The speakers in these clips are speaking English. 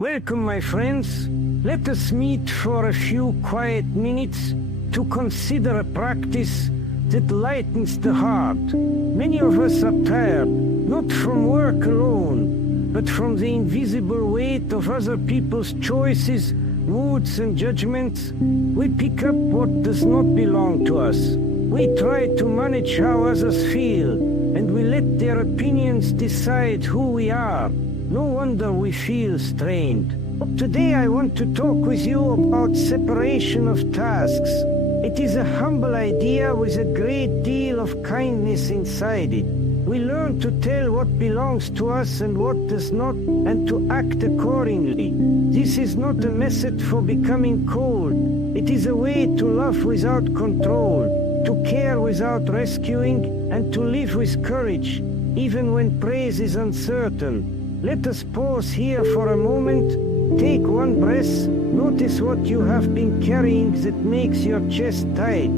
Welcome, my friends. Let us meet for a few quiet minutes to consider a practice that lightens the heart. Many of us are tired, not from work alone, but from the invisible weight of other people's choices, moods and judgments. We pick up what does not belong to us. We try to manage how others feel, and we let their opinions decide who we are. No wonder we feel strained. But today I want to talk with you about separation of tasks. It is a humble idea with a great deal of kindness inside it. We learn to tell what belongs to us and what does not, and to act accordingly. This is not a method for becoming cold. It is a way to love without control, to care without rescuing, and to live with courage, even when praise is uncertain. Let us pause here for a moment. Take one breath. Notice what you have been carrying that makes your chest tight.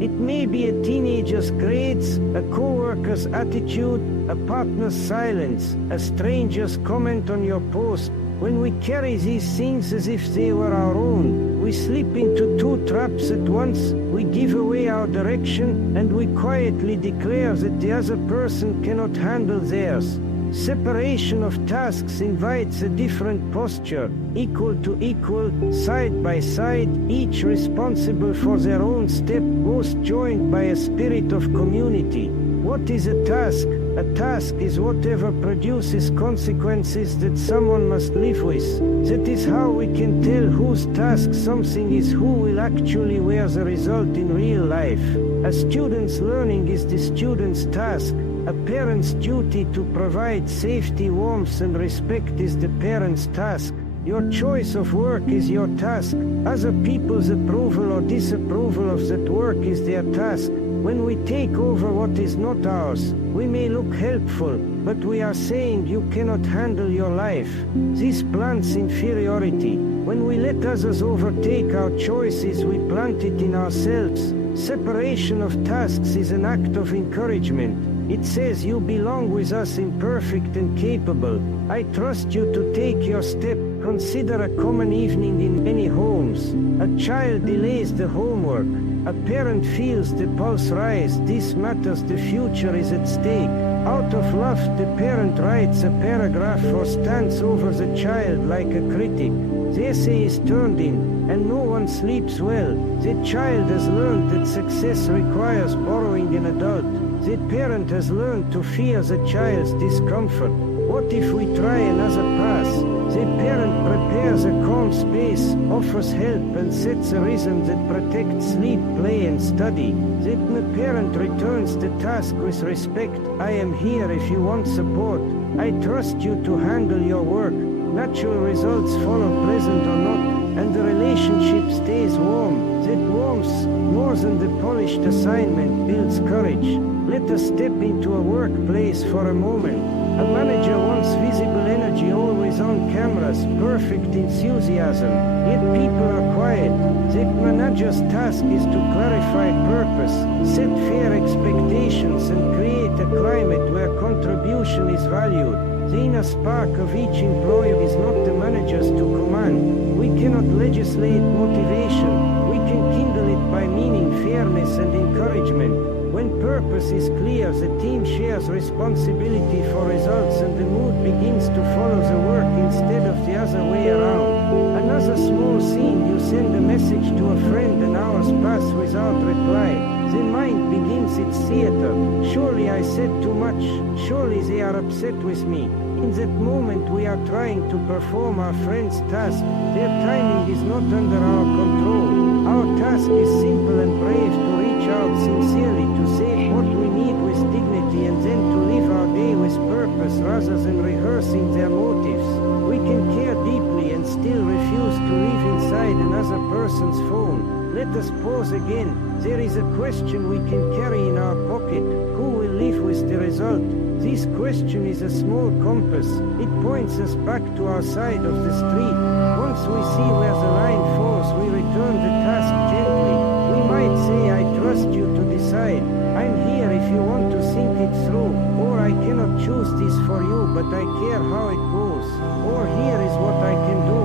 It may be a teenager's grades, a co-worker's attitude, a partner's silence, a stranger's comment on your post. When we carry these things as if they were our own, we slip into two traps at once. We give away our direction, and we quietly declare that the other person cannot handle theirs. Separation of tasks invites a different posture, equal to equal, side by side, each responsible for their own step, both joined by a spirit of community. What is a task? A task is whatever produces consequences that someone must live with. That is how we can tell whose task something is, who will actually wear the result in real life. A student's learning is the student's task. A parent's duty to provide safety, warmth and respect is the parent's task. Your choice of work is your task. Other people's approval or disapproval of that work is their task. When we take over what is not ours, we may look helpful, but we are saying you cannot handle your life. This plants inferiority. When we let others overtake our choices, we plant it in ourselves. Separation of tasks is an act of encouragement. It says you belong with us, imperfect and capable. I trust you to take your step. Consider a common evening in many homes. A child delays the homework. A parent feels the pulse rise. This matters, the future is at stake. Out of love, the parent writes a paragraph or stands over the child like a critic. The essay is turned in, and no one sleeps well. The child has learned that success requires borrowing an adult. The parent has learned to fear the child's discomfort. What if we try another path? The parent prepares a calm space, offers help and sets a rhythm that protects sleep, play and study. The parent returns the task with respect. I am here if you want support. I trust you to handle your work. Natural results follow, pleasant or not, and the relationship stays warm. That warmth, more than the polished assignment, builds courage. Let us step into a workplace for a moment. A manager wants visible energy, always on cameras, perfect enthusiasm. Yet people are quiet. That manager's task is to clarify purpose, set fair expectations and create a climate where contribution is valued. The inner spark of each employee is not the manager's to command. We cannot legislate motivation. We can kindle it by meaning, fairness and encouragement. When purpose is clear, the team shares responsibility for results and the mood begins to follow the work instead of the other way around. Another small scene, you send a message to a friend and hours pass without reply. The mind begins its theater. Surely I said too much. Surely they are upset with me. In that moment we are trying to perform our friend's task. Their timing is not under our control. Our task is simple and brave, to reach out sincerely, to say what we need with dignity and then to live our day with purpose rather than rehearsing their motives. We can care deeply and still refuse to live inside another person's phone. Let us pause again. There is a question we can carry in our pocket. Who will live with the result? This question is a small compass. It points us back to our side of the street. Once we see where the line falls, we return the task gently. We might say, I trust you to decide. I'm here if you want to think it through. Or I cannot choose this for you, but I care how it goes. Or here is what I can do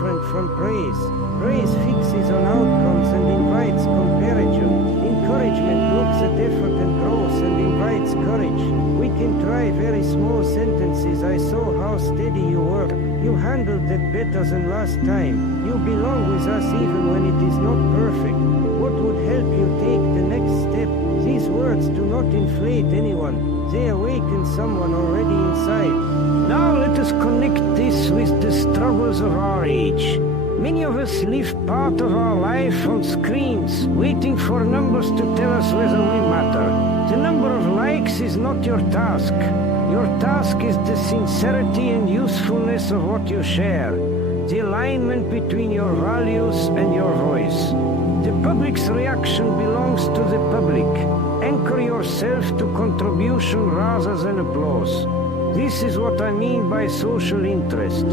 different from praise. Praise fixes on outcomes and invites comparison. Encouragement looks at effort and growth and invites courage. We can try very small sentences. I saw how steady you were. You handled that better than last time. You belong with us even when it is not perfect. What would help you take the next step? These words do not inflate anyone. They awaken someone already inside. Now let us connect this with the struggles of our age. Many of us live part of our life on screens, waiting for numbers to tell us whether we matter. The number of likes is not your task. Your task is the sincerity and usefulness of what you share, the alignment between your values and your voice. The public's reaction belongs to the public. Anchor yourself to contribution rather than applause. This is what I mean by social interest.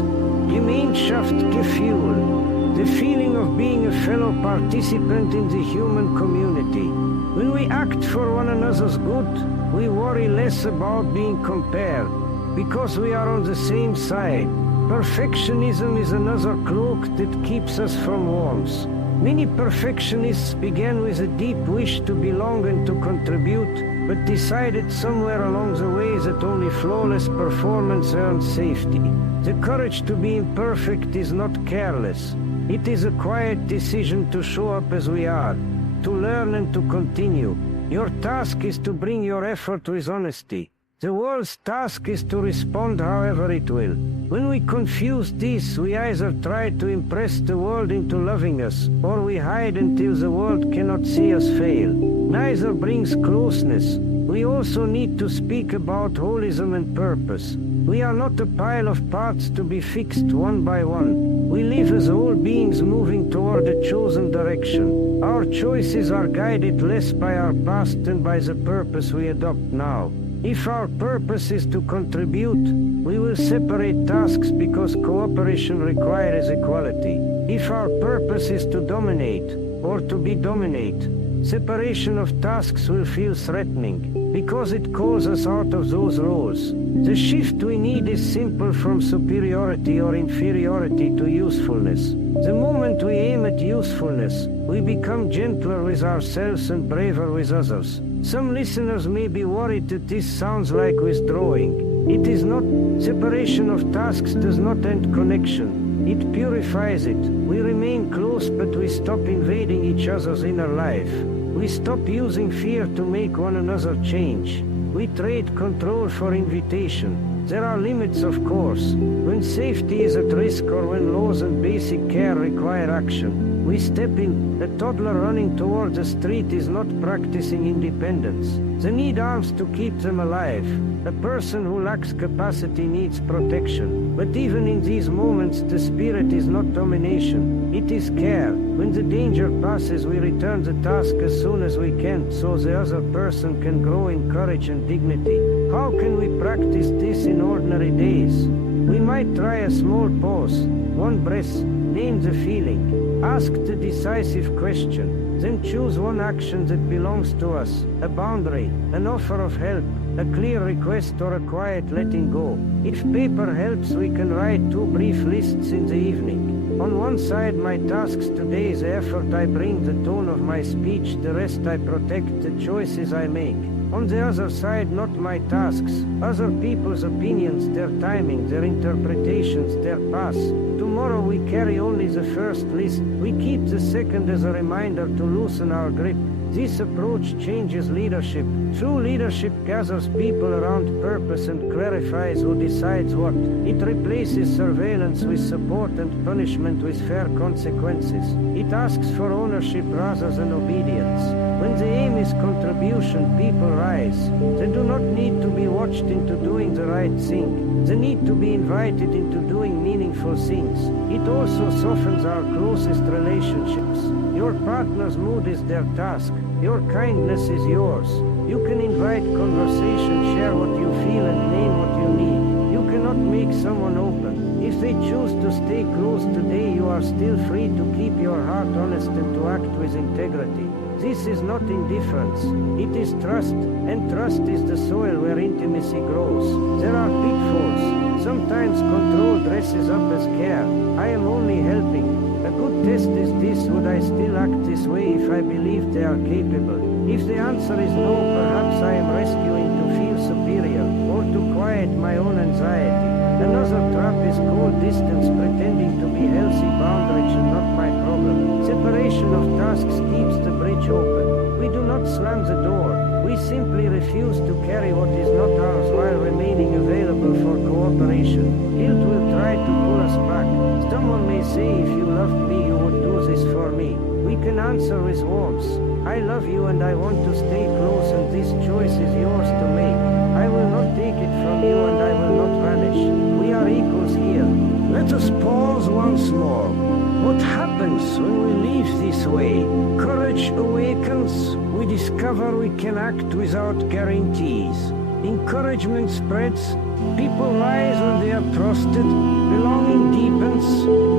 Gemeinschaftgefühl, the feeling of being a fellow participant in the human community. When we act for one another's good, we worry less about being compared, because we are on the same side. Perfectionism is another cloak that keeps us from warmth. Many perfectionists began with a deep wish to belong and to contribute, but decided somewhere along the way that only flawless performance earns safety. The courage to be imperfect is not careless. It is a quiet decision to show up as we are, to learn and to continue. Your task is to bring your effort with honesty. The world's task is to respond however it will. When we confuse this, we either try to impress the world into loving us, or we hide until the world cannot see us fail. Neither brings closeness. We also need to speak about holism and purpose. We are not a pile of parts to be fixed one by one. We live as whole beings moving toward a chosen direction. Our choices are guided less by our past than by the purpose we adopt now. If our purpose is to contribute, we will separate tasks because cooperation requires equality. If our purpose is to dominate, or to be dominated, separation of tasks will feel threatening, because it calls us out of those roles. The shift we need is simple, from superiority or inferiority to usefulness. The moment we aim at usefulness, we become gentler with ourselves and braver with others. Some listeners may be worried that this sounds like withdrawing. It is not. Separation of tasks does not end connection. It purifies it. We remain close, but we stop invading each other's inner life. We stop using fear to make one another change. We trade control for invitation. There are limits, of course. When safety is at risk or when laws and basic care require action, we step in. A toddler running toward the street is not practicing independence. They need arms to keep them alive. A person who lacks capacity needs protection. But even in these moments, the spirit is not domination. It is care. When the danger passes, we return the task as soon as we can, so the other person can grow in courage and dignity. How can we practice this in ordinary days? We might try a small pause, one breath, name the feeling, ask the decisive question, then choose one action that belongs to us, a boundary, an offer of help, a clear request or a quiet letting go. If paper helps, we can write 2 brief lists in the evening. On one side, my tasks today is the effort I bring, the tone of my speech, the rest I protect, the choices I make. On the other side, not my tasks, other people's opinions, their timing, their interpretations, their past. Tomorrow we carry only the first list. We keep the second as a reminder to loosen our grip. This approach changes leadership. True leadership gathers people around purpose and clarifies who decides what. It replaces surveillance with support and punishment with fair consequences. It asks for ownership rather than obedience. When the aim is contribution, people rise. They do not need to be watched into doing the right thing. They need to be invited into doing meaningful things. It also softens our closest relationships. Your partner's mood is their task. Your kindness is yours. You can invite conversation, share what you feel and name what you need. You cannot make someone open. If they choose to stay close today, you are still free to keep your heart honest and to act with integrity. This is not indifference, it is trust, and trust is the soil where intimacy grows. There are pitfalls. Sometimes control dresses up as care. I am only helping. A good test is this: would I still act this way if I believed they are capable? If the answer is no, perhaps I am rescuing to feel superior, or to quiet my own anxiety. Another trap is cold distance, pretending to be healthy boundaries and not my problem. Separation of tasks keeps the bridge open. We do not slam the door. We simply refuse to carry what is not ours while remaining available for cooperation. Guilt will try to pull us back. Someone may say, if you loved me, you would do this for me. We can answer with warmth. I love you and I want to stay close, and this choice is yours to make. I will not take it from you and I will not vanish. We are equals here. Let us pause once more. What happens when we live this way? Courage awakens. We discover we can act without guarantees. Encouragement spreads. People rise when they are trusted. Belonging deepens.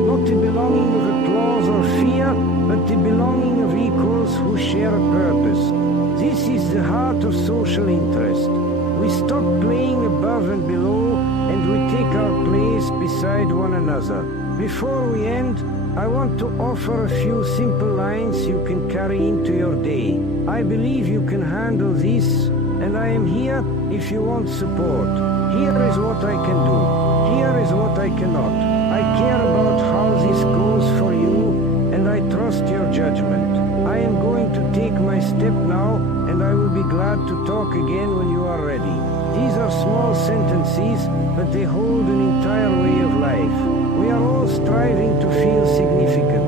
Not the belonging of applause or fear, but the belonging of equals who share a purpose. This is the heart of social interest. We stop playing above and below, and we take our place beside one another. Before we end, I want to offer a few simple lines you can carry into your day. I believe you can handle this, and I am here if you want support. Here is what I can do. Here is what I cannot. I care about how this goes for you, and I trust your judgment. I am going to take my step now, and I will be glad to talk again when you are ready. These are small sentences, but they hold an entire way of life. We are all striving to feel significant.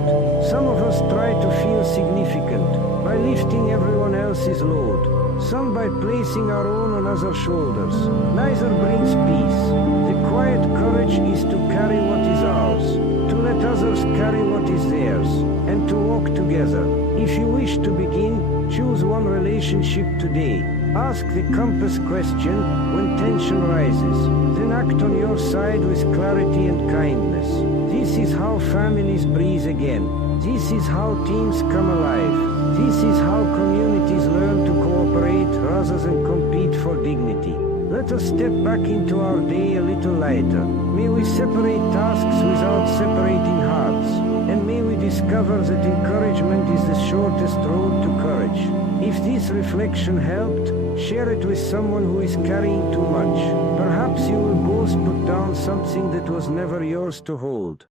Some of us try to feel significant by lifting everyone else's load, some by placing our own on other shoulders. Neither brings peace. The quiet courage is to carry what is ours, to let others carry what is theirs, and to walk together. If you wish to begin, choose one relationship today. Ask the compass question when tension rises. Then act on your side with clarity and kindness. This is how families breathe again. This is how teams come alive. This is how communities learn to cooperate rather than compete for dignity. Let us step back into our day a little lighter. May we separate tasks without separating hearts. And may we discover that encouragement is the shortest road to courage. If this reflection helped, share it with someone who is carrying too much. Perhaps you will both put down something that was never yours to hold.